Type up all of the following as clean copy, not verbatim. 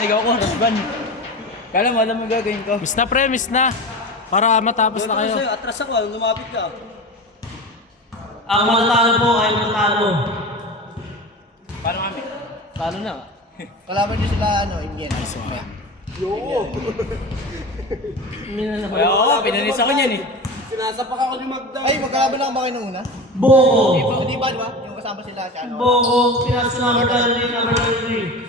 sinigaw ko, husband. Kala mo, alam mo gagawin ko. Miss na pre, miss na. Para matapos na kayo. Atras ako, lumapit ka. Ang matatalo po ay matatalo. Paano kami? Talo na. Kalaban niyo sila, Indian. Nice one. Hindi na naman. Oo, pinanis ako niyan eh. Sinasapak ako ni Magda. Ay, magkalaban lang ba kayo nung una? Boko. Di ba? Yung kasama sila siya, Boko. Pinasa number 33, number 33.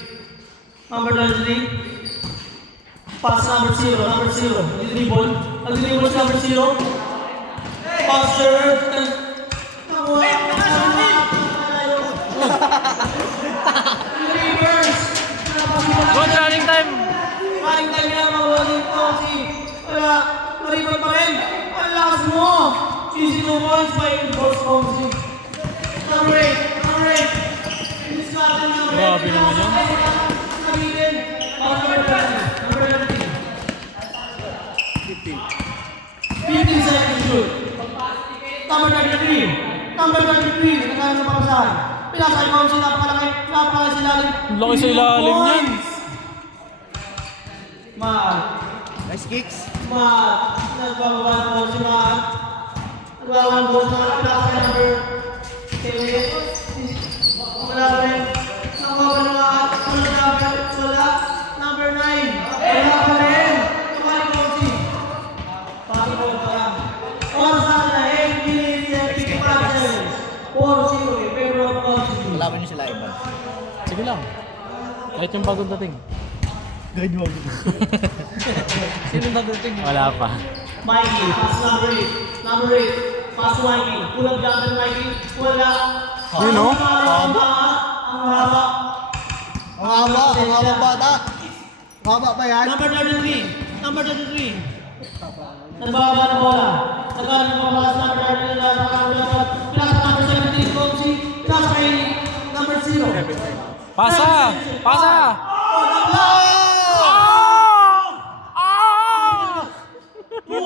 Number 33. Pass number 0, number 0. Nag-dribble. Nag-dribble sa number 0. Pass third. Reverse. Good running time. Running time na mag-running to. Wala. Naribal pa rin. Ang lakas mo. Easy 2 points by Force Comsi. Number 8. Number 8. It's not the number 8. Grabe naman yun. Nagiging. Number 30. Number 30. 15 seconds shoot. Number 33. Number 33. Nagkakaroon ng papasahan. Pinasay mo si napakalaki. Napakalaki silalim. Laki sa ilalim niyan. Maat. Nice kicks. Maat. Nagbababa po si Maat. Nagbababa po sa pinasay number 7. Wala pa rin. Nagbababa ni Maat. Wala. Number 9. Wala pa rin. Kumali po si. Pati po pa lang. Oras na 8 minutes and 55 seconds. 4-0 in favor of Comsi. Kalaban niyo sila, iba. Sige lang. Kahit yung bagong dating. Guide mo. Sino dadating? Wala pa. Mikey, pass number 8. Number 8. Pass to Mikey. Pulang jacket Mikey. Wala. Yun, no? Ang haba. Ang haba bata. Ang haba pa yan. Number 33. Number 33. Nagbaba ng bola. Nagbaba ng bola sa number 33. Pinasa number 17. Comsi. Pinasa kay number 0. Pasa! Pasa!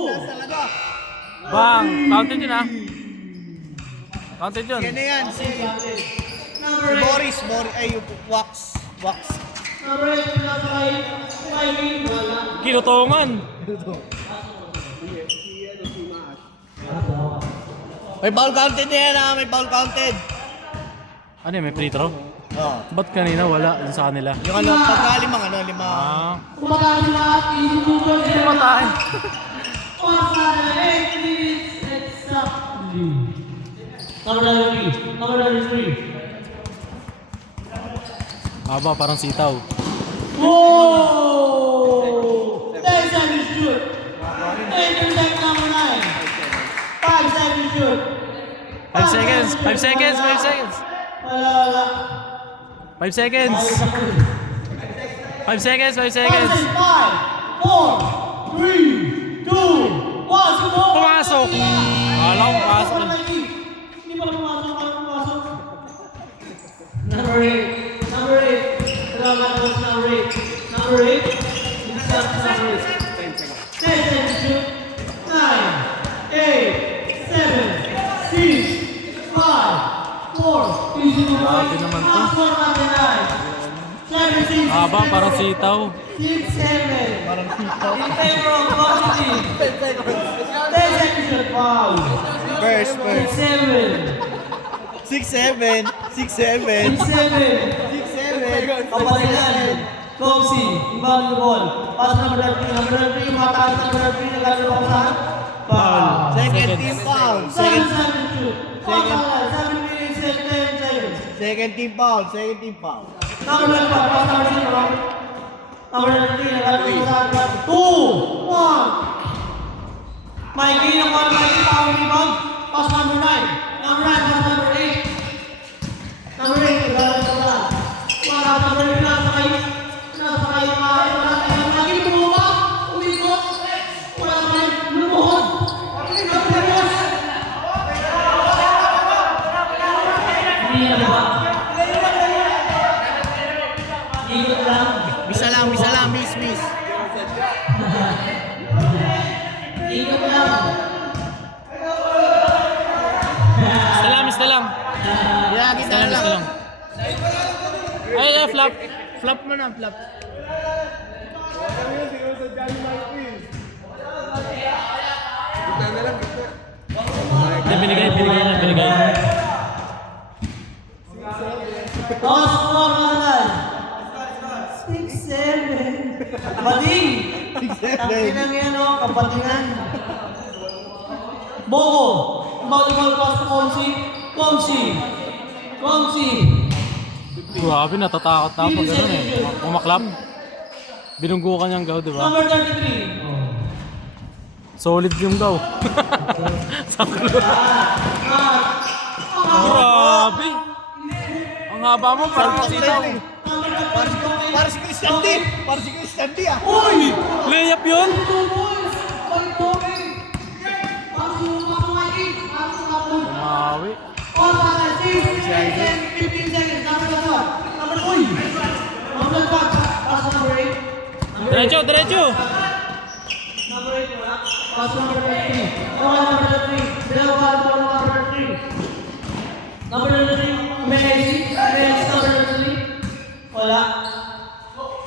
Talaga. Bang! Counted yun ah. Counted yun. Yan na yan. Si Number 8. Boris. Ay, yung Wax. Number 8. Pinasa kay Mikey. Wala. Kinutungan. May foul counted na yan, May foul counted. Ano yun, may free throw? Oo. Ba't kanina wala dun sa kanila? Yung pagka limang, lima. Kumakain na at inutugan siya. Matay. Oras na 8 minutes exactly. Number 33. Number 33. Haba, parang sitaw. Whoa! 10 seconds shoot. 8 seconds number 9. 5 seconds shoot. 5 seconds! 5 seconds! 5 seconds! Wala. 5 seconds! 5 seconds! 5 seconds! 5, 4, 3, 2, 1. Pumasok! Akala ko pumasok. Hindi pala pumasok. Pumasok. Number 8. Number 8. Salamat po sa number 8. Number 8. Start sa number 8. 10 seconds shoot. 9, 8, 7, 6, 5, 4, 3, 2, 1. Grabe naman to. Score natin ay 7, 6, Haba, parang sitaw. 6, 7. Parang sitaw. In favor of Comsi. 10 seconds shoot. Foul. First. 7. 6-7. 6-7. 6-7. Kapalitan. Comsi. Inbound the ball. Pass number 13. Number 13. Mataas number 13. Nagano pa sa foul. Second team foul. 7 seconds shoot. 7 minutes and 10 seconds. Second team foul. Number 1. Pass number 0. Number 13. Nagano pa sa 2, 1. Mikey. Nakuha na Mikey. Power rebound. Pass number 9. Number 9. Pass number 8. Number 8. Nagano pa sa wala number 8. Nasa kayo. Wala lagi tumuma. Umikot. Wala kayo. Lumuhod. Hindi na ba? Ikot lang. Bisa lang. Miss. Ikot lang. Mista lang. Lagi Mista lang. Ay, flop. Flop mo na, flop. Hindi, binigay. Pasok mo mga kanal. 6-7. Bading! Ang yan o, kapatingan. Bogo! Volleyball pass to Komsi! Grabe, natatakot na pag gano'n eh. Umaklap. Binunggukan niyang gaw, di ba? Number 33. Solid yung gaw. Saklo. Grabe. Ang haba mo, parang masitaw. Para si Christian D. Para si Christian D ah. Uy! Layup yun? Mawi. Diretso! Wala.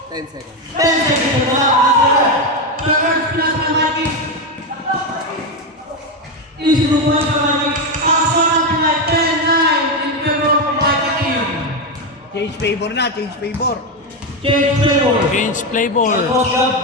10 seconds. 10 seconds. Wala. Third plus na Mikey. Easy to point na Mikey. Also natin like 10-9 in favor of Mikey team. Change favor na, change favor. Change flavor. Change play ball. Hold up.